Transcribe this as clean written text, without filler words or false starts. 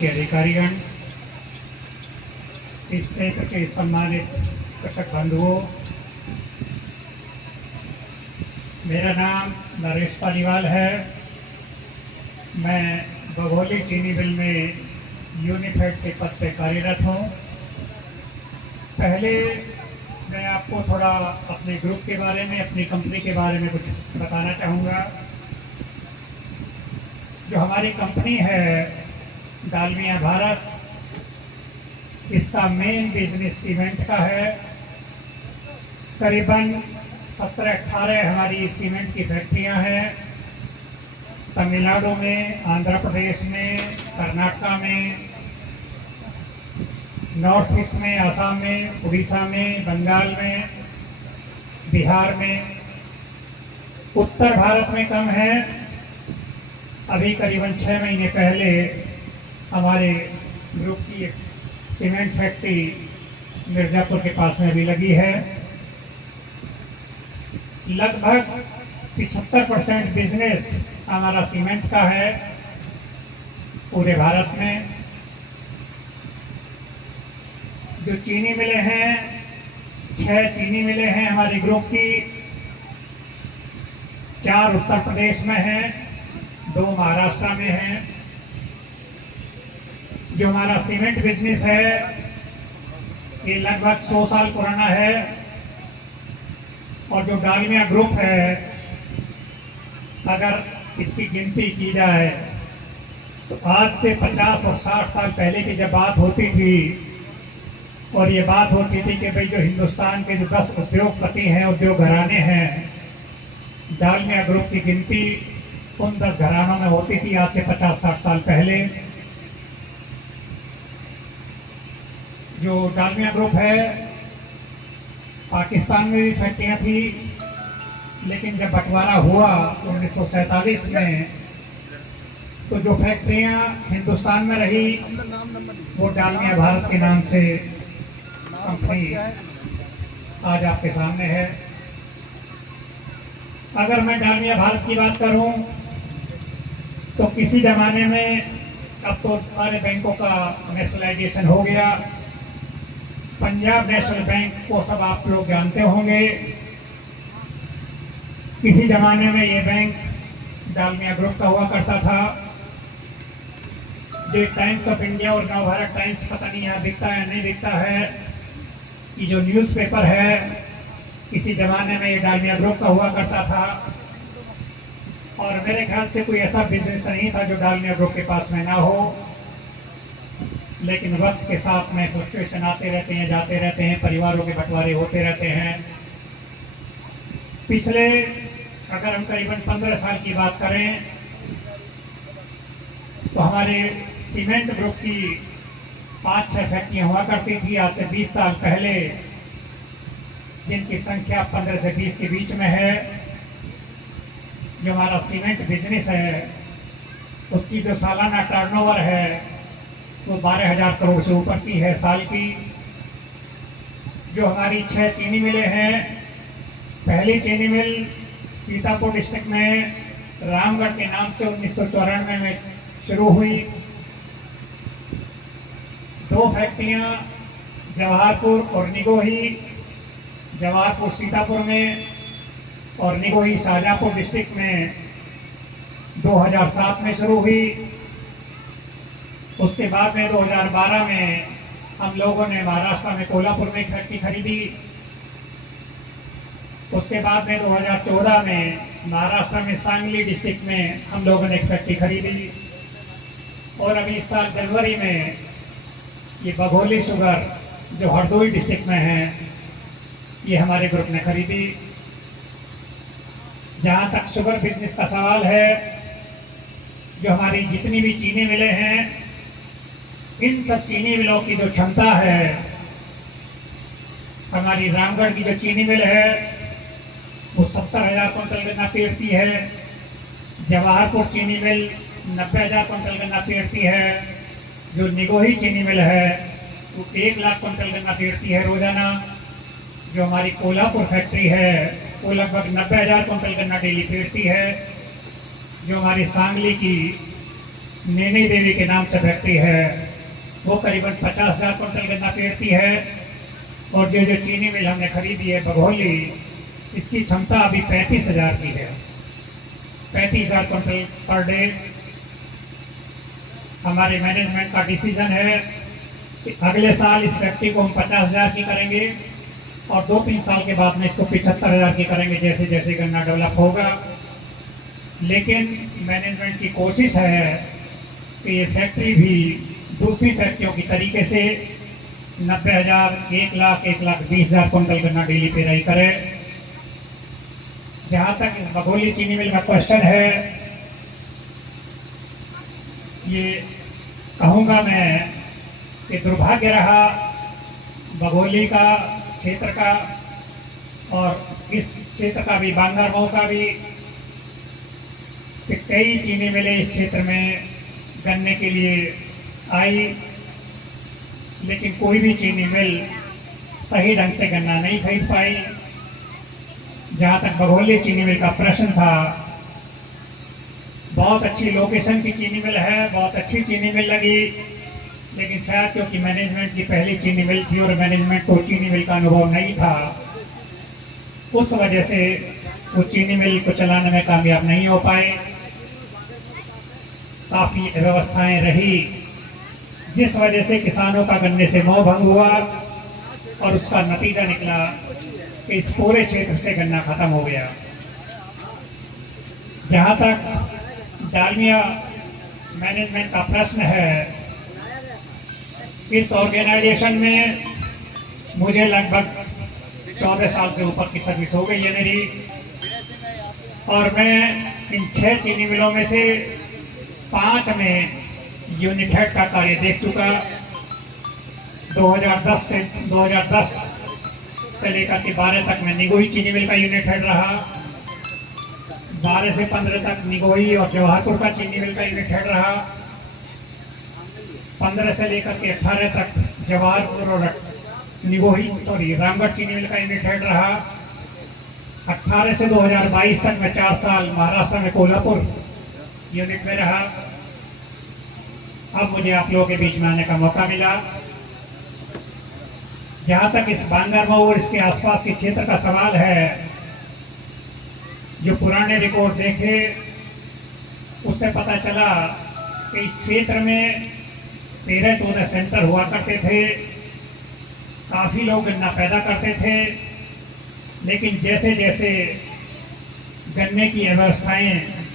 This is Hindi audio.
के अधिकारीगण, इस क्षेत्र के सम्मानित कृषक बंधुओं, मेरा नाम नरेश पालीवाल है। मैं बघोली चीनी मिल में यूनिफेड के पद पर कार्यरत हूँ। पहले मैं आपको थोड़ा अपने ग्रुप के बारे में, अपनी कंपनी के बारे में कुछ बताना चाहूँगा। जो हमारी कंपनी है डालमिया भारत, इसका मेन बिजनेस सीमेंट का है। करीबन 17-18 हमारी सीमेंट की फैक्ट्रियां हैं तमिलनाडु में, आंध्र प्रदेश में, कर्नाटका में, नॉर्थ ईस्ट में, असम में, उड़ीसा में, बंगाल में, बिहार में। उत्तर भारत में कम है। अभी करीबन 6 महीने पहले हमारे ग्रुप की एक सीमेंट फैक्ट्री मिर्ज़ापुर के पास में भी लगी है। लगभग 75% बिजनेस हमारा सीमेंट का है पूरे भारत में। जो चीनी मिलें हैं, 6 चीनी मिलें हैं हमारे ग्रुप की। 4 उत्तर प्रदेश में हैं, 2 महाराष्ट्र में हैं। जो हमारा सीमेंट बिजनेस है ये लगभग 100 साल पुराना है। और जो डालमिया ग्रुप है, अगर इसकी गिनती की जाए तो आज से 50 और 60 साल पहले की जब बात होती थी, और ये बात होती थी कि भाई जो हिंदुस्तान के जो 10 उद्योगपति हैं, उद्योग घराने हैं, डालमिया ग्रुप की गिनती उन 10 घरानों में होती थी आज से 50-60 साल पहले। जो डालमिया ग्रुप है, पाकिस्तान में भी फैक्ट्रियाँ थी, लेकिन जब बंटवारा हुआ 1947 में, तो जो फैक्ट्रियाँ हिंदुस्तान में रही वो डालमिया भारत के नाम से कंपनी आज आपके सामने है। अगर मैं डालमिया भारत की बात करूं तो किसी जमाने में, अब तो सारे बैंकों का नेशनलाइजेशन हो गया, पंजाब नेशनल बैंक को सब आप लोग जानते होंगे। किसी जमाने में ये बैंक डालमिया ग्रुप का हुआ करता था। जो टाइम्स ऑफ इंडिया और नवभारत टाइम्स, पता नहीं यहाँ दिखता है नहीं दिखता है, ये जो न्यूज़पेपर है, किसी जमाने में ये डालमिया ग्रुप का हुआ करता था। और मेरे ख्याल से कोई ऐसा बिजनेस नहीं था जो डालमिया ग्रुप के पास में ना हो। लेकिन वक्त के साथ में फ्लक्चुएशन आते रहते हैं, जाते रहते हैं, परिवारों के बंटवारे होते रहते हैं। पिछले अगर हम करीबन 15 साल की बात करें तो हमारे सीमेंट ग्रुप की 5-6 फैक्ट्रियाँ हुआ करती थी आज से 20 साल पहले, जिनकी संख्या 15 से 20 के बीच में है। जो हमारा सीमेंट बिजनेस है उसकी जो सालाना टर्नओवर है वो 12,000 करोड़ से ऊपर की है साल की। जो हमारी 6 चीनी मिलें हैं, पहली चीनी मिल सीतापुर डिस्ट्रिक्ट में रामगढ़ के नाम से 1994 में शुरू हुई। 2 फैक्ट्रियाँ जवाहरपुर और निगोही, जवाहरपुर सीतापुर में और निगोही शाहजहाँपुर डिस्ट्रिक्ट में 2007 में शुरू हुई। उसके बाद में 2012 में हम लोगों ने महाराष्ट्र में कोल्हापुर में एक फैक्ट्री खरीदी। उसके बाद में 2014 में महाराष्ट्र में सांगली डिस्ट्रिक्ट में हम लोगों ने एक फैक्ट्री खरीदी। और अभी इस साल जनवरी में ये बघोली शुगर जो हरदोई डिस्ट्रिक्ट में है, ये हमारे ग्रुप ने खरीदी। जहाँ तक शुगर बिजनेस का सवाल है, जो हमारी जितनी भी चीनी मिलें हैं, इन सब चीनी मिलों की जो क्षमता है, हमारी रामगढ़ की जो चीनी मिल है वो 70,000 क्विंटल गन्ना पेरती है। जवाहरपुर चीनी मिल 90,000 क्विंटल गन्ना पेरती है। जो निगोही चीनी मिल है वो 1 लाख क्विंटल गन्ना पेरती है रोजाना। जो हमारी कोल्हापुर फैक्ट्री है वो लगभग 90,000 क्विंटल गन्ना डेली पेरती है। जो हमारी सांगली की नैनी देवी के नाम से फैक्ट्री है, वो करीबन 50,000 कुंटल गन्ना पेरती है। और जो जो चीनी मिल हमने खरीदी है बघौली, इसकी क्षमता अभी 35,000 की है, 35,000 कुंटल पर डे। हमारे मैनेजमेंट का डिसीजन है कि अगले साल इस फैक्ट्री को हम 50,000 की करेंगे और 2-3 साल के बाद में इसको 75,000 की करेंगे, जैसे जैसे गन्ना डेवलप होगा। लेकिन मैनेजमेंट की कोशिश है कि ये फैक्ट्री भी दूसरी फैक्ट्रियों की तरीके से 90,000, 1,00,000, 1,20,000 कुंटल गन्ना डेली पेराई करे। जहाँ तक इस बघौली चीनी मिल का क्वेश्चन है, ये कहूँगा मैं कि दुर्भाग्य रहा बघौली का क्षेत्र का और इस क्षेत्र का भी, बांगरमऊ का भी, कि कई चीनी मिलें इस क्षेत्र में गन्ने के लिए आई, लेकिन कोई भी चीनी मिल सही ढंग से गन्ना नहीं खरीद पाई। जहाँ तक बघौली चीनी मिल का प्रश्न था, बहुत अच्छी लोकेशन की चीनी मिल है, बहुत अच्छी चीनी मिल लगी, लेकिन शायद क्योंकि मैनेजमेंट की पहली चीनी मिल थी और मैनेजमेंट को चीनी मिल का अनुभव नहीं था, उस वजह से वो चीनी मिल को चलाने में कामयाब नहीं हो पाए। काफ़ी व्यवस्थाएं रही, जिस वजह से किसानों का गन्ने से मोह भंग हुआ और उसका नतीजा निकला कि इस पूरे क्षेत्र से गन्ना खत्म हो गया। जहाँ तक डालमिया मैनेजमेंट का प्रश्न है, इस ऑर्गेनाइजेशन में मुझे लगभग 14 साल से ऊपर की सर्विस हो गई है मेरी, और मैं इन 6 चीनी मिलों में से 5 में यूनिट हेड का कार्य देख चुका। 2010 से लेकर के 12 तक मैं निगोही चीनी मिल का यूनिट हेड रहा। 12 से 15 तक निगोही और जवाहरपुर का चीनी मिल का यूनिट हेड रहा। 15 से लेकर के 18 तक जवाहरपुर और रामगढ़ चीनी मिल का यूनिट हेड रहा। 18 से 2022 तक मैं 4 साल महाराष्ट्र में कोल्हापुर यूनिट में रहा। अब मुझे आप लोगों के बीच में आने का मौका मिला। जहाँ तक इस बांगरमऊ और इसके आसपास के क्षेत्र का सवाल है, जो पुराने रिकॉर्ड देखे उससे पता चला कि इस क्षेत्र में 13-14 सेंटर हुआ करते थे, काफ़ी लोग गन्ना पैदा करते थे, लेकिन जैसे जैसे गन्ने की व्यवस्थाएं